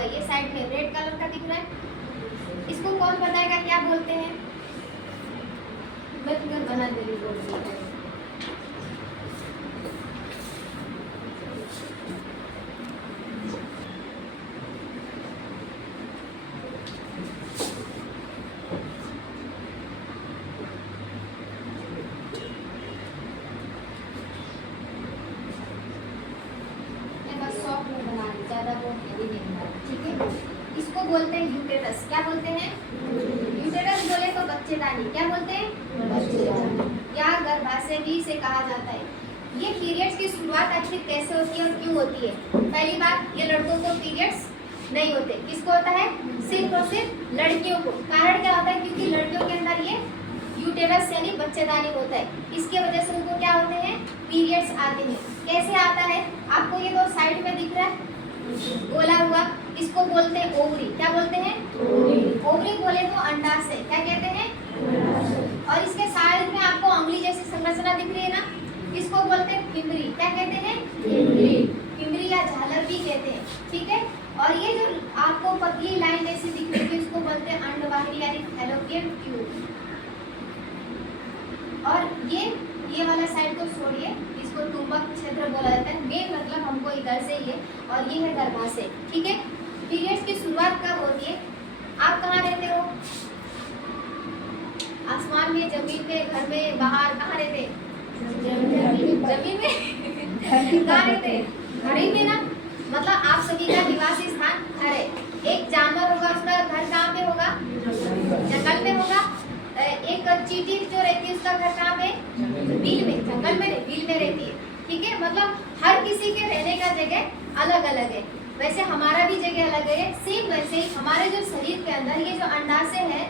हुआ है, ये साइड में रेड कलर का दिख रहा है, इसको कौन बताएगा क्या बोलते हैं? मैं तुम्हें बना दे रही हूँ। ठीक है, इसको बोलते हैं यूटेरस। क्या बोलते हैं? यूटेरस बोले तो बच्चेदानी। क्या बोलते हैं? बच्चेदानी या गर्भाशय भी से कहा जाता है। ये पीरियड्स की शुरुआत आखिर कैसे होती है और क्यों होती है? पहली बात, ये लड़कों को पीरियड्स नहीं होते। किसको होता है? सिर्फ और सिर्फ लड़कियों को। कारण क्या होता है? क्योंकि लड़कियों के अंदर ये यूटेरस यानी बच्चेदानी होता है, इसके वजह से उनको क्या होते हैं? पीरियड्स आते हैं। कैसे आता है? आपको ये दो साइड में दिख रहा है गोला हुआ, इसको बोलते हैं ओवरी। क्या बोलते हैं? ओवरी बोले तो अंडाशय। क्या कहते हैं? और इसके साइड में आपको अंगुली जैसी संरचना दिख रही है ना, इसको बोलते हैं फिमरी। क्या कहते हैं? फिमरी या झालर भी कहते हैं। ठीक है, और ये जो आपको पतली लाइन जैसी दिख रही है इसको बोलते हैं अंडवाहिनी यानी फैलोपियन ट्यूब। और ये वाला साइड को छोड़िए, इसको टुंबक क्षेत्र बोला जाता है। मेन मतलब हमको इधर से ये, और ये है गर्भाशय। ठीक है, पीरियड्स की शुरुआत कब होती है? आप कहाँ रहते हो? आसमान में, जमीन में, घर में, बाहर? कहाँ रहते? जमीन में। कहाँ रहते? घर ही में ना। मतलब आप सभी का निवासी स्थान घर है। एक जानवर होगा, उसका घर कहाँ पे होगा? जंगल में होगा। एक चींटी जो रहती है उसका घर कहाँ पे? बिल में। जंगल में, बिल में रहती है। ठीक है, मतलब हर किसी के रहने का जगह अलग अलग है। वैसे हमारा भी जगह अलग है। सेम वैसे ही हमारे जो शरीर के अंदर ये जो अंडाशय है,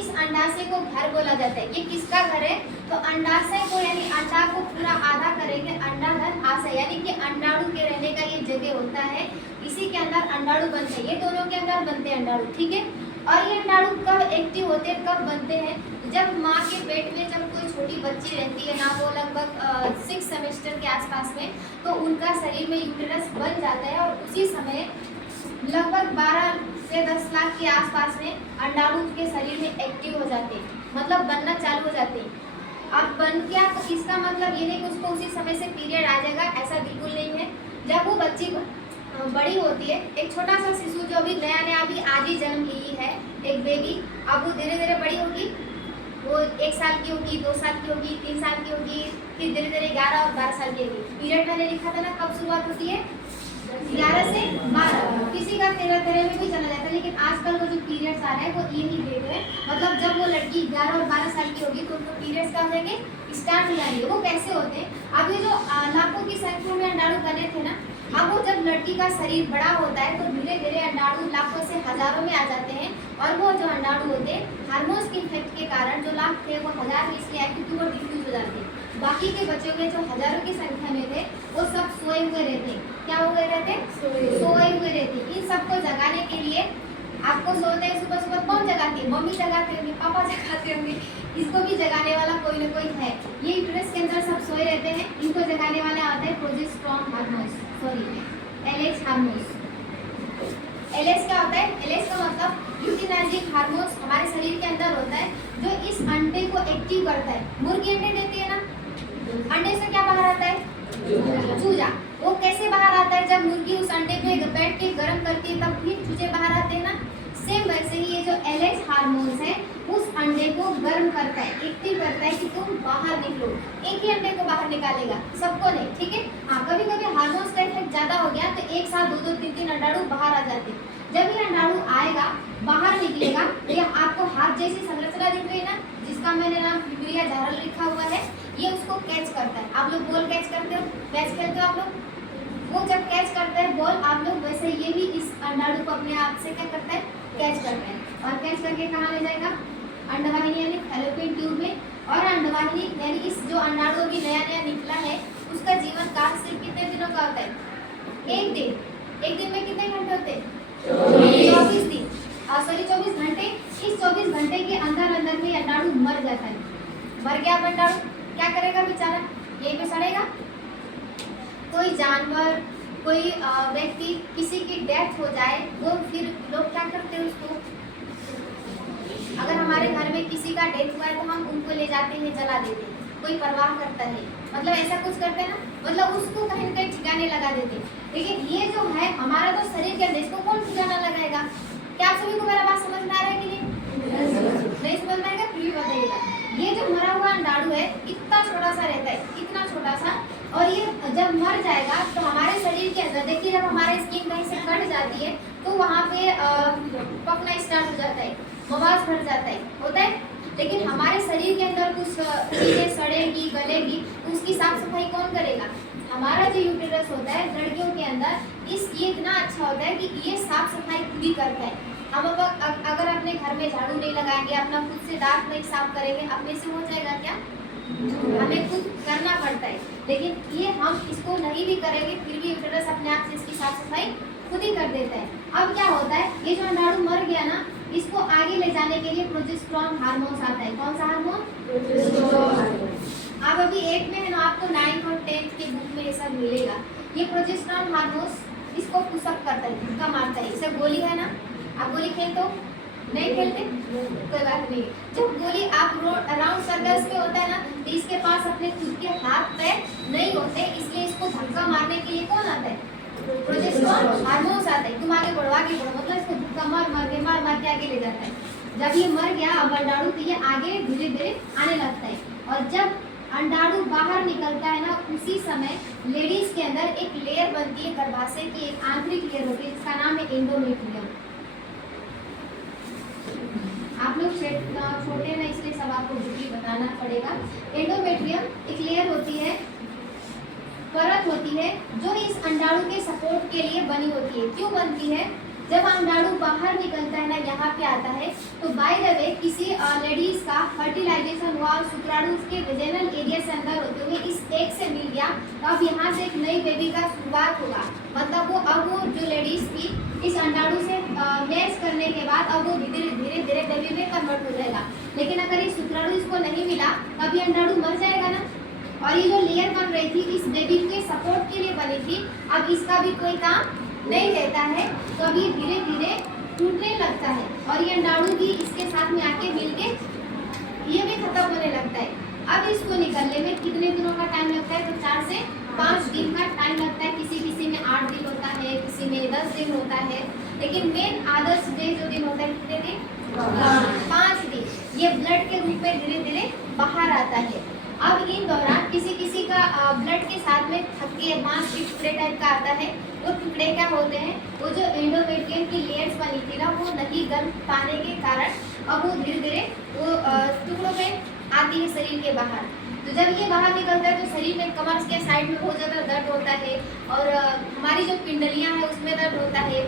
इस अंडाशय को घर बोला जाता है। ये किसका घर है? तो अंडाशय को यानी अंडा को पूरा आधा करेंगे अंडाधन आशय, यानी कि अंडाणु के रहने का ये जगह होता है। इसी के अंदर अंडाणु बनते हैं। ये दोनों के अंदर बनते हैं अंडाणु। ठीक है, और ये अंडाणु कब एक्टिव होते हैं, कब बनते हैं? जब माँ के पेट में जब कोई छोटी बच्ची रहती है ना, वो लगभग 6 सेमेस्टर के आसपास में, तो उनका शरीर में यूटेरस बन जाता है। और उसी समय लगभग 12 से 10 लाख के आसपास में अंडाणु के शरीर में एक्टिव हो जाते हैं, मतलब बनना चालू हो जाते हैं। अब बन क्या, तो इसका मतलब ये नहीं कि उसको उसी समय से पीरियड आ जाएगा, ऐसा बिल्कुल नहीं है। जब वो बच्ची बड़ी होती है, एक छोटा सा शिशु जो अभी नया अभी आज ही जन्म ली है, एक बेबी, अब वो धीरे धीरे बड़ी होगी। वो 1 साल की होगी, 2 साल की होगी, 3 साल की होगी, फिर धीरे धीरे 11 और 12 साल की होगी। पीरियड मैंने लिखा था ना, कब शुरुआत होती है? 11 से 12, किसी का 13 में भी चला जाता है। लेकिन आजकल वो जो पीरियड्स आ रहे हैं वो यही डेट है। मतलब जब वो लड़की 11 और 12 साल की होगी तो उनको पीरियड्स कब हो जाएंगे? स्टार्ट हो जाएंगे। वो कैसे होते हैं? अब ये जो लाखों की संख्या में अंडाणु बने थे ना, अब वो जब लड़की का शरीर बड़ा होता है तो धीरे धीरे अंडाणु लाखों से हजारों में आ जाते हैं। और वो जो अंडाणु होते हैं हार्मोन्स के इफेक्ट के कारण जो लाख थे वो 1000 में इसलिए आए क्योंकि वो डिफ्यूज हो जाते हैं। बाकी के बचे हुए जो हजारों की संख्या में थे वो सब सोए हुए रहते हैं। क्या हुए रहते? सोए हुए रहते। इन सबको जगाने के लिए आपको सोते हैं सुबह सुबह कौन जगाती है? मम्मी जगाते होंगे, पापा जगाते होंगे, इसको भी जगाने वाला कोई ना कोई है। ये यूट्रस के अंदर सब सोए रहते हैं, इनको जगाने वाला आता है progesterone hormones, LH hormones. LH क्या होता है? एलएच का मतलब ल्यूटिनर्जिक हार्मोन्स हमारे शरीर के अंदर होता है जो इस अंडे को एक्टिव करता है। मुर्गी अंडे देती है ना, अंडे से क्या बाहर आता है? चूजा। वो कैसे बाहर आता है? जब मुर्गी उस अंडे पे बैठ के गर्म करती है तब फिर चूजे बाहर आते हैं ना। सेम वैसे ही ये जो एलएच हार्मोन्स है उस अंडे को गर्म करता है, एक्टिव करता है कि तुम बाहर निकलो। एक ही अंडे को बाहर निकालेगा, सबको नहीं। ठीक है, हाँ, कभी कभी हार्मोन्स का इफेक्ट ज्यादा हो गया तो एक साथ 2-2, 3-3 अंडाणु बाहर आ जाते हैं। जब ये अंडाणु आएगा, बाहर निकलेगा, तो ये आपको हाथ जैसी संरचना दिख रही है ना, जिसका मैंने नाम फिमरी या झारल लिखा हुआ है, ये उसको कैच करता है। आप लोग बॉल कैच करते हो, कैच खेलते हो आप लोग, वो जब कैच करता है बॉल आप लोग, वैसे ये भी इस अंडाणु को अपने आप से क्या करता है? कैच करता है। और कैच करके कहाँ ले जाएगा? अंडवाहिनी यानी फैलोपियन ट्यूब में। और अंडवाहिनी यानी इस जो अंडाणु अभी नया निकला है उसका जीवन काल सिर्फ कितने दिनों का होता है? 1 दिन। 1 दिन में कितने घंटे होते हैं? 24 दिन, सॉरी 24 घंटे। इस 24 घंटे के अंदर में अंडाणु मर जाता है। मर गया अंडाणु, क्या करेगा बेचारा? यहीं पे सड़ेगा। कोई जानवर, कोई व्यक्ति, किसी की डेथ हो जाए, वो फिर उसको? अगर हमारे घर में किसी का डेथ हुआ है तो हम उनको ले जाते हैं, जला देते हैं, कोई परवाह करता है? मतलब ऐसा कुछ करते हैं ना, मतलब उसको कहीं न कहीं ठिकाने लगा देते हैं। लेकिन ये जो है हमारा तो शरीर के अंदर, इसको कौन ठिकाना लगाएगा? क्या आप सभी को मेरा बात समझ में आ रहा है कि नहीं? नहीं समझ में आएगा फिर भी बताइएगा। ये जो मरा हुआ अंडाणु है इतना छोटा सा रहता है, इतना छोटा सा, और ये जब मर जाएगा तो हमारे शरीर के अंदर देखिए, जब हमारे स्किन कहीं से कट जाती है तो वहाँ पे पकना स्टार्ट हो जाता है, मवास भर जाता है, होता है। लेकिन हमारे शरीर के अंदर कुछ चीजें सड़ेगी, गलेगी, तो उसकी साफ सफाई कौन करेगा? हमारा जो यूटेरस होता है लड़कियों के अंदर, ये इतना अच्छा होता है कि ये साफ सफाई खुद ही करता है। हम अगर अपने घर में झाड़ू नहीं लगाएंगे, अपना खुद से दांत नहीं साफ करेंगे, अपने से हो जाएगा क्या? हमें खुद करना पड़ता है। लेकिन ये हम इसको नहीं भी करेंगे फिर भी यूटेरस अपने आप से इसकी साफ सफाई खुद ही कर देता है। अब क्या होता है, ये जो अंडाणु मर गया ना, इसको आगे ले जाने के लिए प्रोजेस्टेरोन हार्मोन आता है। कौन सा हार्मोन? आप अभी 8 में है ना, आपको 9th और 10th के बुक में ये सब मिलेगा। ये प्रोजेस्टेरोन हार्मोन इसको पुशअप करता है, धक्का मारता है। इसे गोली है ना, आप गोली खेलते हो? नहीं खेलते? कोई बात नहीं। जब गोली आप राउंड सर्कल्स में होता है ना, तो इसके पास अपने खुद के हाथ पैर नहीं होते, इसलिए इसको धक्का मारने के लिए कौन आता है? प्रोजेस्टेरोन हार्मोन आता है। तुम आगे बढ़ो, आगे बढ़ो, मतलब इसको धक्का मार मार के आगे ले जाता है। जब ये मर गया अब अंडाणु, तो ये आगे धीरे धीरे आने लगता है। और जब अंडाणु बाहर निकलता है ना, उसी समय लेडीज के अंदर एक लेयर बनती है गर्भाशय की, एक आंतरिक लेयर होती है जिसका नाम है एंडोमेट्रियम। आप लोग छोटे हैं इसलिए सब आपको भी बताना पड़ेगा। एंडोमेट्रियम एक लेयर होती है, परत होती है, जो इस अंडाणु के सपोर्ट के लिए बनी होती है। क्यों बनती है? जब अंडाणु बाहर निकलता है ना, यहाँ पे आता है, तो बाय द वे किसी लेडीज का फर्टिलाइजेशन हुआ और शुक्राणु उसके वेजाइनल एरिया से अंदर होते हुए इस एग से मिल गया, तो अब यहाँ से एक नई बेबी का शुरुआत होगा। मतलब वो जो लेडीज थी, इस अंडाणु से मैच करने के बाद अब वो धीरे धीरे बेबी में कन्वर्ट हो जाएगा। लेकिन अगर ये शुक्राणु इसको नहीं मिला, तब ये अंडाणु मर जाएगा ना। और ये जो लेयर बन रही थी इस बेबी के सपोर्ट के लिए बनी थी, अब इसका भी कोई काम नहीं रहता है, तो अब ये धीरे धीरे टूटने लगता है और ये अंडाणु भी इसके साथ में आके मिलके ये भी खत्म होने लगता है। अब इसको निकलने में कितने दिनों का टाइम लगता है? तो 4 से 5 दिन का टाइम लगता है। किसी में 8 दिन होता है, किसी में 10 दिन होता है, लेकिन मेन आदर्श डे जो दिन होता है कितने दिन? 5 दिन। ये ब्लड के रूप में धीरे धीरे बाहर आता है। अब इन दौरान किसी का ब्लड के साथ में थक्के मांस के टुकड़े टाइप का आता है। वो टुकड़े क्या होते हैं? वो जो एंडोमेट्रियम की लेयर्स बनी थी ना, वो नहीं गन पाने के कारण अब वो धीरे धीरे वो टुकड़ों में आती है शरीर के बाहर। तो जब ये बाहर निकलता है तो शरीर में कमर के साइड में बहुत ज़्यादा दर्द होता है और हमारी जो पिंडलियाँ हैं उसमें दर्द होता है,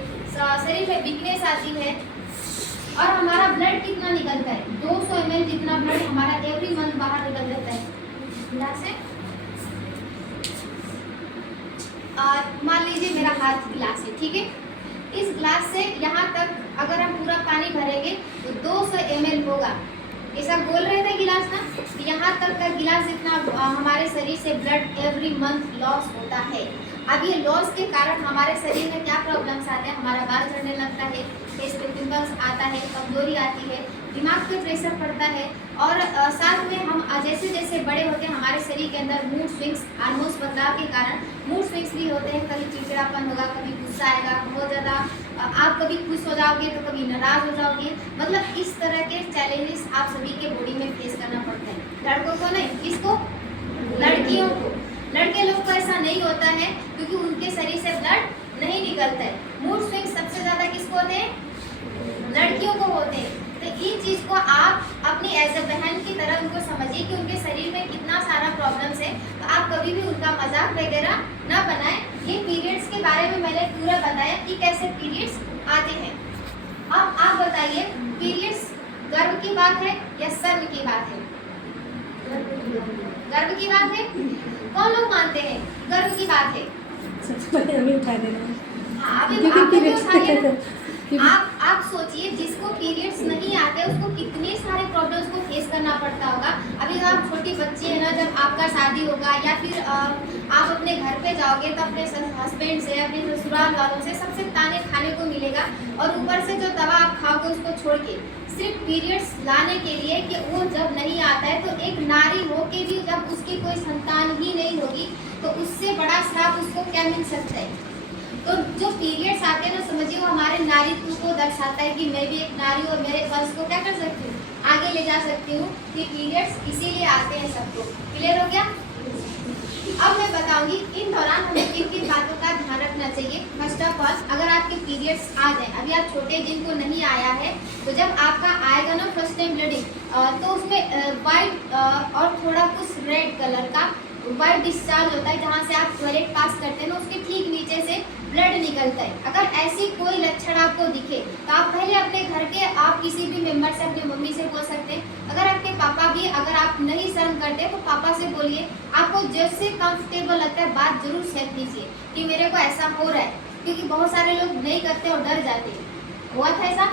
शरीर में वीकनेस आती है। और हमारा ब्लड कितना निकलता है? 200 ml जितना ब्लड हमारा एवरी मंथ बाहर निकल जाता है गिलास से। मान लीजिए मेरा हाथ गिलास है, ठीक है। इस गिलास से यहाँ तक अगर हम पूरा पानी भरेंगे तो 200 ml होगा। ऐसा गोल रहता है गिलास ना, तो यहाँ तक का गिलास जितना हमारे शरीर से ब्लड एवरी मंथ लॉस होता है। अब ये लॉस के कारण हमारे शरीर में क्या प्रॉब्लम्स आते हैं? हमारा बाल झड़ने लगता है, फेस पे पिंपल्स आता है, कमजोरी आती है, दिमाग पे प्रेशर पड़ता है और साथ में हम जैसे जैसे बड़े होते हैं हमारे शरीर के अंदर मूड स्विंग्स, हार्मोन्स बदलाव के कारण मूड स्विंग्स भी होते हैं। कभी चिड़चिड़ापन होगा, कभी गुस्सा आएगा, बहुत ज़्यादा आप कभी खुश हो जाओगे तो कभी नाराज हो जाओगे। मतलब इस तरह के चैलेंजेस आप सभी के बॉडी में फेस करना पड़ता है। लड़कों को नहीं, किसको? लड़कियों को। लड़के लोग को ऐसा नहीं होता है क्योंकि उनके शरीर से ब्लड नहीं निकलता है। मूड स्विंग सबसे ज़्यादा किसको होते हैं? लड़कियों को होते हैं। तो इन चीज़ को आप अपनी एज अ बहन की तरह उनको समझिए कि उनके शरीर में कितना सारा प्रॉब्लम्स है। तो आप कभी भी उनका मजाक वगैरह ना बनाएं। ये पीरियड्स के बारे में मैंने पूरा बताया कि कैसे पीरियड्स आते हैं। अब आप बताइए, पीरियड्स गर्व की बात है या शर्म की बात है? गर्व की बात है। कौन लोग मानते हैं गर्व की बात है? सबसे पहले हमें उठा देना। हाँ, अभी आप भी उठाइए ना। आप सोचिए जिसको पीरियड्स नहीं आते उसको कितने सारे प्रॉब्लम्स को फेस करना पड़ता होगा। अभी आप छोटी बच्ची है ना, जब आपका शादी होगा या फिर आप अपने घर पे जाओगे तो अपने हस्बैंड से, अपने ससुराल वालों से सबसे ताने खाने को मिलेगा। और ऊपर से जो दवा आप खाओगे उसको छोड़ के सिर्फ पीरियड्स लाने के लिए कि वो जब नहीं आता है, तो एक नारी हो के भी जब उसकी कोई संतान ही नहीं होगी तो उससे बड़ा श्राप उसको क्या मिल सकता है। तो जो पीरियड्स आते हैं ना, समझिए वो हमारे नारीत्व को दर्शाता है कि मैं भी एक नारी और मेरे वंश को क्या कर सकती हूँ, आगे ले जा सकती हूँ। कि पीरियड्स इसीलिए आते हैं सबको। क्लियर हो गया? अब मैं बताऊंगी इन दौरान हमें किन किन बातों का ध्यान रखना चाहिए। फर्स्ट ऑफ ऑल, अगर आपके पीरियड्स आ जाए, अभी आप छोटे जिनको नहीं आया है, तो जब आपका आएगा ना फर्स्ट टाइम ब्लीडिंग, तो उसमें वाइट और थोड़ा कुछ रेड कलर का वाइट डिस्चार्ज होता है, जहाँ से आप टॉयलेट पास करते हैं ना, उसके ठीक नीचे से ब्लड निकलता है। अगर ऐसी कोई लक्षण आपको दिखे तो आप पहले अपने घर के आप किसी भी मेंबर से, अपनी मम्मी से बोल सकते हैं। अगर आपके पापा भी, अगर आप नहीं शर्म करते तो पापा से बोलिए। आपको जैसे कंफर्टेबल लगता है बात जरूर शेयर कीजिए कि मेरे को ऐसा हो रहा है, क्योंकि बहुत सारे लोग नहीं करते और डर जाते हैं। हुआ था ऐसा,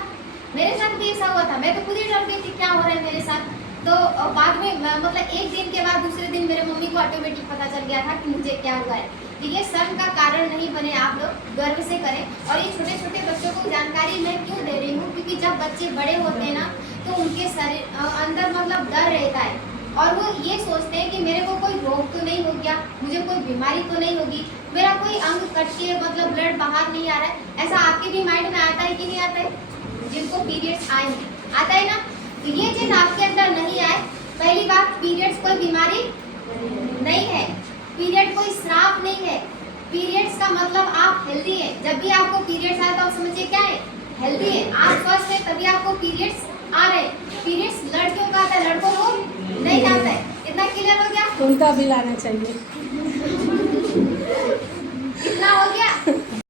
मेरे साथ भी ऐसा हुआ था। मैं तो खुद ही डर गई थी क्या हो रहा है मेरे साथ। तो बाद में मतलब एक दिन के बाद दूसरे दिन मेरे मम्मी को ऑटोमेटिक पता चल गया था कि मुझे क्या हुआ है। तो ये शर्म का कारण नहीं बने, आप लोग गर्व से करें। और ये छोटे छोटे बच्चों को जानकारी मैं क्यों दे रही हूँ, क्योंकि जब बच्चे बड़े होते हैं ना, तो उनके शरीर अंदर मतलब डर रहता है और वो ये सोचते हैं कि मेरे को कोई रोग तो नहीं हो गया, मुझे कोई बीमारी तो नहीं होगी, मेरा कोई अंग कट के मतलब ब्लड बाहर नहीं आ रहा है। ऐसा आपके भी माइंड में आता है कि नहीं आता है? जिनको पीरियड्स आए हैं आता है ना। तो ये चीज आपके अंदर नहीं आए, पहली बात, पीरियड्स कोई बीमारी नहीं है, पीरियड कोई श्राप नहीं है। पीरियड्स का मतलब आप हेल्दी हैं। जब भी आपको पीरियड्स आए तो आप समझिए क्या है, हेल्दी है, आप स्वस्थ है, तभी आपको पीरियड्स आ रहे हैं। पीरियड्स लड़कियों का आता है, लड़कों को नहीं आता है। इतना क्लियर हो गया? उनका बिल आना चाहिए। कितना हो गया?